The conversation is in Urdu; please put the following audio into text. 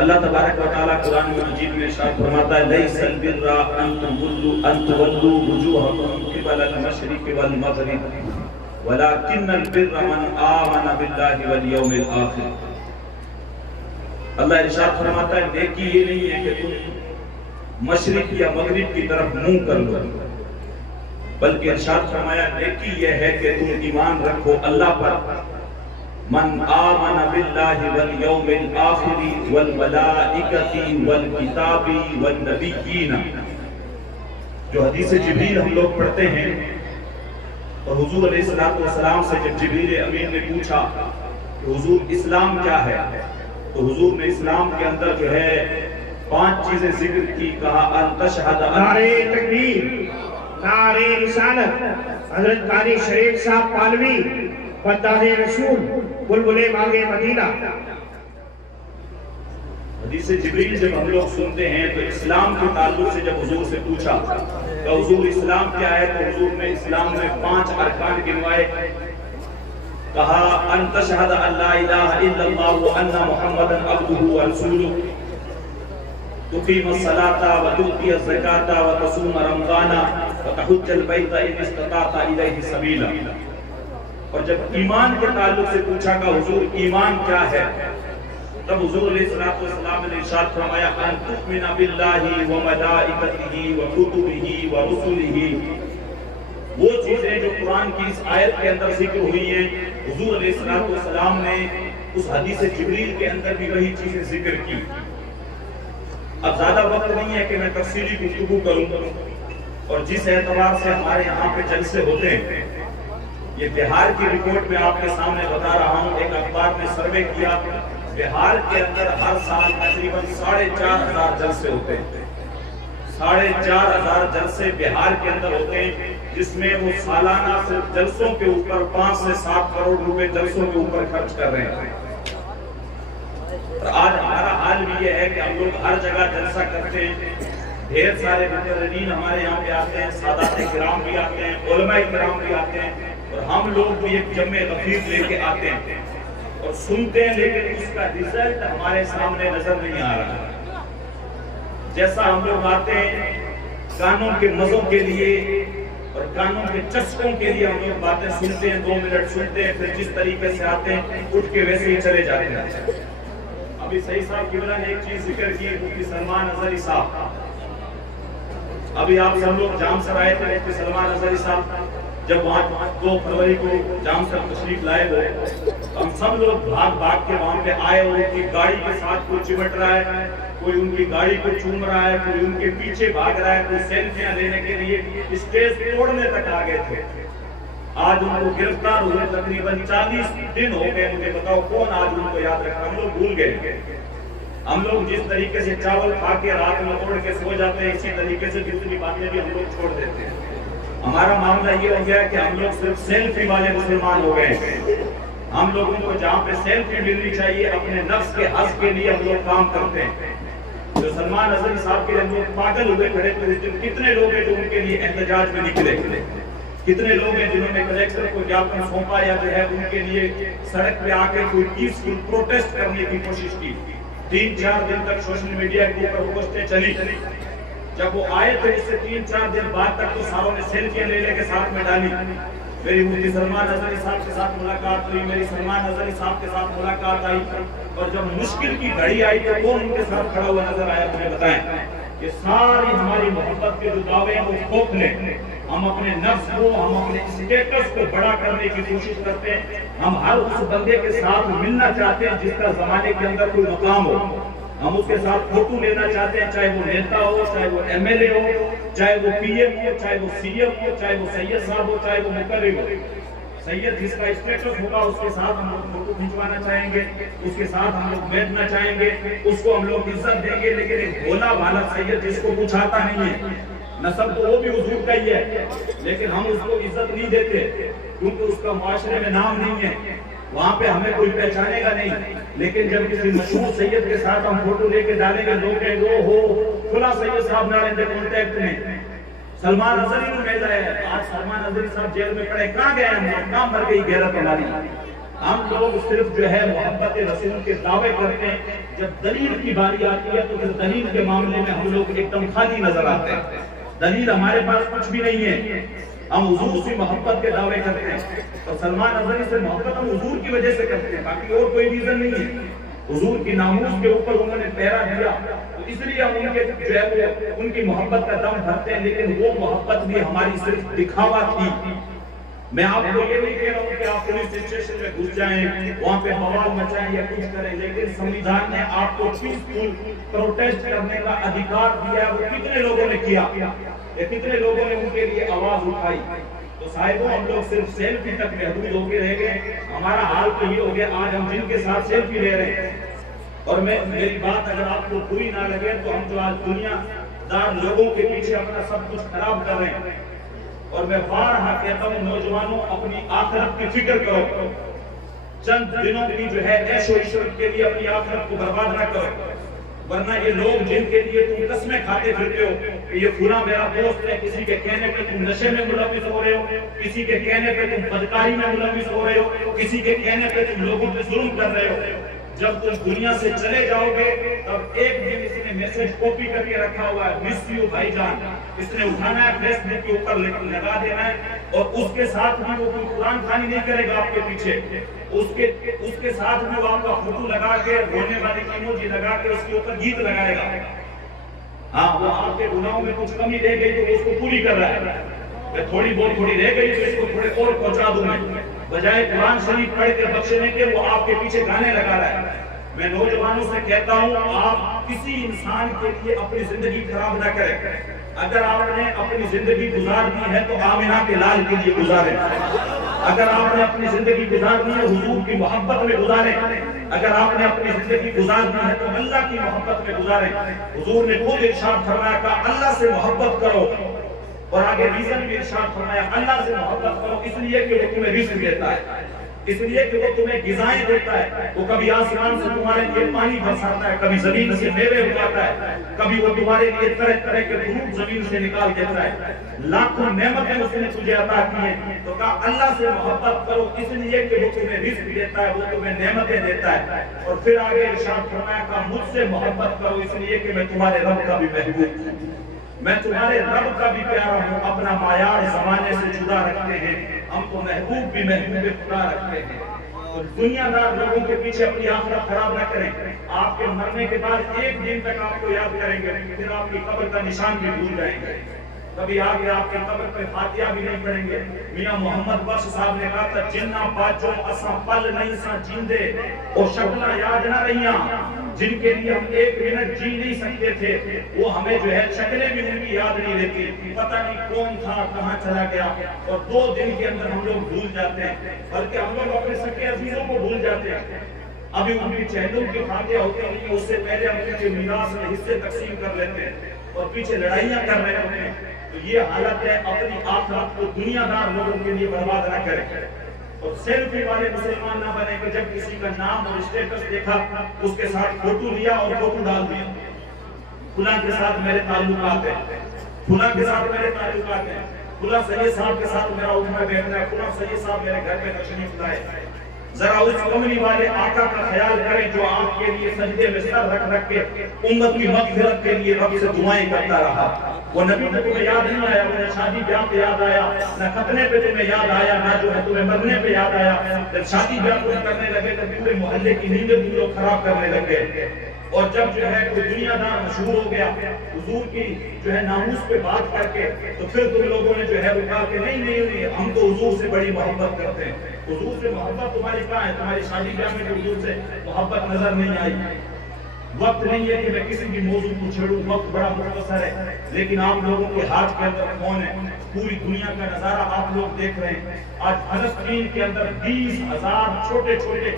اللہ تبارک و تعالیٰ قرآن مجید میں ارشاد فرماتا ہے لیس البر ان تولوا وجوہکم قبل المشرق والمغرب ولکن البر من آمن باللہ والیوم الآخر۔ اللہ ارشاد فرماتا ہے نیکی یہ نہیں ہے کہ تم مشرق یا مغرب کی طرف منہ کر لو، بلکہ ارشاد فرمایا نیکی یہ ہے کہ تم ایمان رکھو اللہ پر، من آمن باللہ والیوم الآخر والملائکۃ والکتاب والنبیین۔ جو حدیث جبریل ہم لوگ پڑھتے ہیں، اور حضور علیہ السلام سے جب جبریل امین نے پوچھا کہ حضور اسلام کیا ہے، تو حضور نے اسلام کے اندر جو ہے 5 چیزیں ذکر کی، کہا ان تشہد نعرہ تکبیر، نعرہ رسالت، حضرت قاری شریف صاحب پالوی، بداہ رسول، بلبلے مانگے مدینہ۔ حدیث جبریل جب ہم لوگ سنتے ہیں تو اسلام کے تعلق سے جب حضور سے پوچھا تو حضور اسلام کیا ہے، تو حضور نے اسلام میں 5 ارکان گنوائے، کہا ان تشہد ان لا الہ الا اللہ وان محمدا عبدہ ورسولہ، تقیم الصلاۃ وتؤتی الزکاۃ وتصوم رمضان وتحج البیت ان استطعت الیہ سبیلا۔ اور جب ایمان کے تعلق سے پوچھا کہ حضور ایمان کیا ہے، تب حضور علیہ السلام نے ارشاد فرمایا ان تؤمن باللہ وملائکتہ وکتبہ ورسلہ۔ وہ چیزیں جو قرآن کی اس آیت کے اندر ذکر ہوئی ہیں، حضور علیہ السلام نے اس حدیث جبریل کے اندر بھی وہی چیزیں ذکر کی۔ اب زیادہ وقت نہیں ہے کہ میں تفصیلی گفتگو کروں، اور جس اعتبار سے ہمارے یہاں پہ جلسے ہوتے ہیں، یہ بہار کی رپورٹ میں آپ کے سامنے بتا رہا ہوں، ایک اخبار نے سروے کیا، بہار کے اندر ہر سال تقریباً 4,500 جلسے ہوتے ہیں، 4,500 جلسے بہار کے اندر ہوتے ہیں، جس میں وہ سالانہ صرف جلسوں کے اوپر 5 سے 7 کروڑ روپے جلسوں کے اوپر خرچ کر رہے ہیں۔ اور آج ہمارا حال بھی یہ ہے کہ ہم لوگ ہر جگہ جلسہ کرتے ہیں، ڈھیر سارے مقررین ہمارے یہاں پہ آتے ہیں، سادات کرام بھی آتے ہیں، علماء کرام بھی آتے ہیں، اور ہم لوگ بھی ایک جمع غفیر لے کے آتے ہیں اور سنتے ہیں، لیکن اس کا رزلٹ ہمارے سامنے نظر نہیں آ رہا۔ جیسا ہم لوگ آتے ہیں کانوں کے مزوں کے لیے اور کانوں کے چسکوں کے لیے، ہم لوگ باتیں سنتے ہیں، 2 منٹ سنتے ہیں، پھر جس طریقے سے آتے ہیں اٹھ کے ویسے ہی چلے جاتے ہیں۔ ابھی صحیح صاحب قبلہ نے ایک چیز ذکر کی، مفتی سلمان اظہری صاحب، ابھی آپ سب لوگ جام سر آئے تھے، مفتی سلمان اظہری صاحب جب وہاں 2 فروری کو جام سر تشریف لائے ہوئے، ہم سب لوگ بھاگ بھاگ کے وہاں پہ آئے، ان کی گاڑی کے ساتھ کوئی چمٹ رہا ہے، کوئی ان کی گاڑی کو چوم رہا ہے، کوئی ان کے پیچھے بھاگ رہا ہے، کوئی سیلفیاں لینے کے لیے اسٹیج توڑنے تک آ گئے تھے۔ آج ان کو گرفتار ہوئے تقریباً 40 دن ہو گئے، مجھے بتاؤ کون آج ان کو یاد رکھا؟ ہم لوگ بھول گئے۔ ہم لوگ جس طریقے سے چاول کھا کے رات میں توڑ کے سو جاتے ہیں، اسی طریقے سے دوسری باتیں بھی ہم لوگ چھوڑ دیتے ہیں۔ ہمارا معاملہ یہ ہو گیا کہ ہم لوگ صرف سیلفی والے مسلمان ہو گئے ہیں۔ ہم لوگوں کو جہاں پہ سیلفی ملنی چاہیے، اپنے نفس کے حظ کے لیے ہم لوگ کام کرتے ہیں۔ جو سلمان اظہری صاحب کے لیے لوگ پاگل ہوئے کھڑے تھے، اس دن کتنے لوگ ہیں جو ان کے لیے احتجاج میں نکلے، کتنے لوگ ہیں جنہوں نے کلیکٹر کو جاپن سونپا یا جو ہے ان کے لیے سڑک پہ آ کے کوئی پیسفل پروٹیسٹ کرنے کی کوشش کی۔ 3-4 دن تک سوشل میڈیا کے اوپر پوسٹیں چلی۔ جب وہ آئے تھے اس سے 3-4 دن بعد تک تو ساروں نے سیلفیاں لے لے کے ساتھ میں ڈالی۔ میری مفتی سلمان اظہری صاحب کے ساتھ ملاقات ہوئی، میری سلمان اظہری صاحب کے ساتھ ملاقات آئی، اور جب مشکل کی گھڑی آئی تو کون ان کے ساتھ کھڑا ہوا نظر آیا؟ مجھے بتائیں۔ یہ ساری ہماری محبت کے جو دعوے ہیں وہ کھوکھلے، ہم اپنے نفس کو، ہم اپنے اسٹیٹس کو بڑا کرنے کی کوشش کرتے ہیں، ہم ہر اس بندے کے ساتھ ملنا چاہتے ہیں جس کا زمانے کے اندر کوئی مقام ہو، ہم اس کے ساتھ فوٹو لینا چاہتے ہیں، چاہے وہ نیتا ہو، چاہے وہ ایم ایل اے ہو، چاہے وہ پی ایم ہو، چاہے وہ سی ایم ہو، چاہے وہ سید صاحب ہو، چاہے وہ مقرر ہو۔ سید جس کا اسٹیٹس ہوگا اس کے ساتھ ہم لوگ فوٹو کھنچوانا چاہیں گے، اس کے ساتھ ہم لوگ بیٹھنا چاہیں گے، اس کو ہم لوگ عزت دیں گے۔ لیکن ایک بھولا بھالا سید جس کو کچھ آتا نہیں ہے، نسب تو وہ بھی حضور کا ہی ہے، لیکن ہم اس کو عزت نہیں دیتے کیونکہ اس کا معاشرے میں نام نہیں ہے، وہاں پہ ہمیں کوئی پہچانے گا نہیں۔ لیکن جب کسی مشہور سید کے ساتھ ہم فوٹو لے کے ڈالیں گے، لوگ کہیں گے ہو فلاں سید صاحب نارندے کانٹیکٹ میں، سلمان اظہری کو مل رہا ہے۔ آج سلمان اظہری صاحب جیل میں پڑے، کہاں گئے ہم لوگ؟ کہاں مر گئی غیرت ہماری؟ ہم لوگ صرف جو ہے محبت رسول کے دعوے کرتے ہیں، جب دلیل کی باری آتی ہے تو پھر دلیل کے معاملے میں ہم لوگ ایک دم خالی نظر آتے ہیں، دلیل ہمارے پاس کچھ بھی نہیں ہے، ہم حضور سے محبت کے دعوے کرتے ہیں، اور سلمان اظہری سے محبت ہم حضور کی وجہ سے کرتے ہیں، باقی اور کوئی ریزن نہیں ہے، حضور کی ناموس کے اوپر انہوں نے پہرا دیا تو اس لیے ہم ان کے جو ہے ان کی محبت کا دم بھرتے ہیں، لیکن وہ محبت بھی ہماری صرف دکھاوا تھی۔ میں آپ کو یہ نہیں کہہ رہا ہوں کہ آپ پولیس اسٹیشن میں گھس جائیں، وہاں پہ بوال مچائیں یا کچھ کریں، لیکن سنویدھان نے آپ کو پیسفل پروٹیسٹ کرنے کا ادھیکار دیا ہے، وہ کتنے لوگوں نے کیا، کتنے لوگوں نے ان کے لیے آواز اٹھائی؟ تو صاحبوں ہم لوگ صرف سیلفی تک محدود ہو کے رہ گئے، ہمارا حال تو یہ ہو گیا آج ہم جن کے ساتھ سیلفی لے رہے ہیں، اور میری بات اگر آپ کو بری نہ لگے تو ہم جو آج دنیا دار لوگوں کے پیچھے اپنا سب کچھ خراب کر رہے ہیں، اور میں بارہا کہتا ہوں نوجوانوں اپنی آخرت کی فکر کرو، چند دنوں کی جو ہے عیش و عشرت کے لیے اپنی آخرت کو برباد نہ کرو، ورنہ یہ لوگ جن کے لیے تم قسمیں کھاتے پھرتے ہو کہ یہ فلاں میرا دوست ہے، کسی کے کہنے پہ تم نشے میں ملوث ہو رہے ہو، کسی کے کہنے پہ تم بدکاری میں ملوث ہو رہے ہو، کسی کے کہنے پہ تم لوگوں پہ ظلم کر رہے ہو، جب تم دنیا سے چلے جاؤ گے تب ایک دن اس نے میسج کاپی کر کے رکھا ہوا ہے، مس یو بھائی جان، اس نے اٹھانا ہے فیس بک کے اوپر لگا دینا ہے، اور اس کے ساتھ بھی وہ کوئی قرآن خوانی نہیں کرے گا آپ کے پیچھے، اس کے ساتھ بھی وہ آپ کا فوٹو لگا کے رونے والی ایموجی لگا کے اس کے اوپر گیت لگائے گا، ہاں وہ آپ کے گناہوں میں کچھ کمی رہ گئی تو اس کو پوری کر رہا ہے، تھوڑی بہت تھوڑی رہ گئی تو اس کو تھوڑے اور پہنچا دوں میں، بجائے قرآن شریف پڑھ کے بخشنے کے وہ آپ کے پیچھے گانے لگا رہا ہے۔ میں نوجوانوں سے کہتا ہوں آپ کسی انسان کے لیے اپنی زندگی خراب نہ کریں، اگر آپ نے اپنی زندگی گزار دی ہے تو آمنہ کے لال کے لیے گزاریں، اگر آپ نے اپنی زندگی گزار دی ہے حضور کی محبت میں گزاریں، اگر آپ نے اپنی زندگی گزار دی ہے تو اللہ کی محبت میں گزاریں۔ حضور نے خود ارشاد فرمایا کہ اللہ سے محبت کرو، اور آگے ریزن بھی ارشاد فرمایا اللہ سے محبت کرو اس لیے کہ وہ تمہیں رزق دیتا ہے، اس لیے کہ وہ تمہیں غذائیں دیتا ہے، وہ کبھی آسمان سے تمہارے لیے پانی برساتا ہے، کبھی زمین سے میوے اگاتا ہے، کبھی وہ تمہارے لیے طرح طرح کے فروٹ زمین سے نکال دیتا ہے، لاکھوں نعمتیں اس نے تجھے عطا کی ہیں، تو کہا اللہ سے محبت کرو اس لیے کہ وہ تمہیں رزق دیتا ہے، وہ تمہیں نعمتیں دیتا ہے، اور پھر آگے ارشاد فرمایا کہ مجھ سے محبت کرو اس لیے کہ میں تمہارے رب کا بھی محبوب ہوں، میں تمہارے رب کا بھی پیارا ہوں، اپنا معیار زمانے سے جدا رکھتے ہیں، ہم تو محبوب بھی محبوب خدا رکھتے ہیں، اور دنیا دار لوگوں کے پیچھے اپنی آخرت خراب نہ کریں، آپ کے مرنے کے بعد ایک دن تک آپ کو یاد کریں گے، پھر آپ کی قبر کا نشان بھی بھول جائیں گے، کبھی آگے آپ کے قبر پہ فاتحہ بھی نہیں پڑھیں گے۔ میاں محمد بخش صاحب نے کہا تھا جنہ باجوں اساں پل نہیں سا جیندے اور شکلہ یاد نہ رہیاں، جن کے لیے ہم ایک منٹ جی نہیں سکتے تھے وہ ہمیں جو ہے شکلیں بھی ان کی یاد نہیں رہتی، پتہ نہیں کون تھا کہاں چلا گیا، اور 2 دن کے اندر ہم لوگ بھول جاتے ہیں، بلکہ ہم لوگ اپنے سکے عزیزوں کو بھول جاتے ہیں، ابھی ان کی چہلوں کی فاتحہ ہوتی ہیں اس سے پہلے ہم ان کے میراث میں حصے تقسیم کر لیتے ہیں اور پیچھے لڑائیاں کر رہے ہوتے ہیں، تو یہ حالت ہے اپنی آخرت کو دنیا دار لوگوں کے لیے برباد نہ کریں، اور سیلفی والے مسلمان نہ بنے کہ جب کسی کا نام اور اسٹیٹس دیکھا اس کے ساتھ فوٹو لیا اور فوٹو ڈال دیا، فلاں کے ساتھ میرے تعلقات ہیں، فلاں کے ساتھ میرے تعلقات ہیں، فلاں سید صاحب کے ساتھ میرا اٹھنا بیٹھنا ہے، فلاں سید صاحب میرے گھر میں تشریف لائے، ذرا اس کملی والے آقا کا خیال کریں جو آپ کے لیے سجدے میں سر رکھ رکھ کے امت کی مغفرت کے لیے رب سے دعائیں کرتا رہا، وہ نبی تو تمہیں یاد نہیں آیا، وہ نہ شادی بیاہ پہ یاد آیا، نہ ختنے پہ تمہیں یاد آیا، نہ جو ہے تمہیں مرنے پہ یاد آیا، جب شادی بیاہ تم کرنے لگے تو پورے محلے کی نیندیں تم لوگ خراب کرنے لگے، اور جب جو ہے کوئی دنیا دار مشہور ہو گیا حضور کی جو ہے ناموس پہ بات کر کے تو پھر تم لوگوں نے جو ہے وہ کہا کہ نہیں ہم تو حضور سے بڑی محبت کرتے ہیں، حضور سے محبت تمہاری کہاں ہے؟ تمہاری شادی بیاہ میں حضور سے محبت نظر نہیں آئی۔ وقت نہیں ہے کہ میں کسی بھی موضوع کو چھیڑوں، وقت بڑا مختصر ہے، لیکن آپ لوگوں کے ہاتھ کے اندر فون ہے، پوری دنیا کا نظارہ آپ لوگ دیکھ رہے ہیں، آج فلسطین کے اندر 20,000 چھوٹے چھوٹے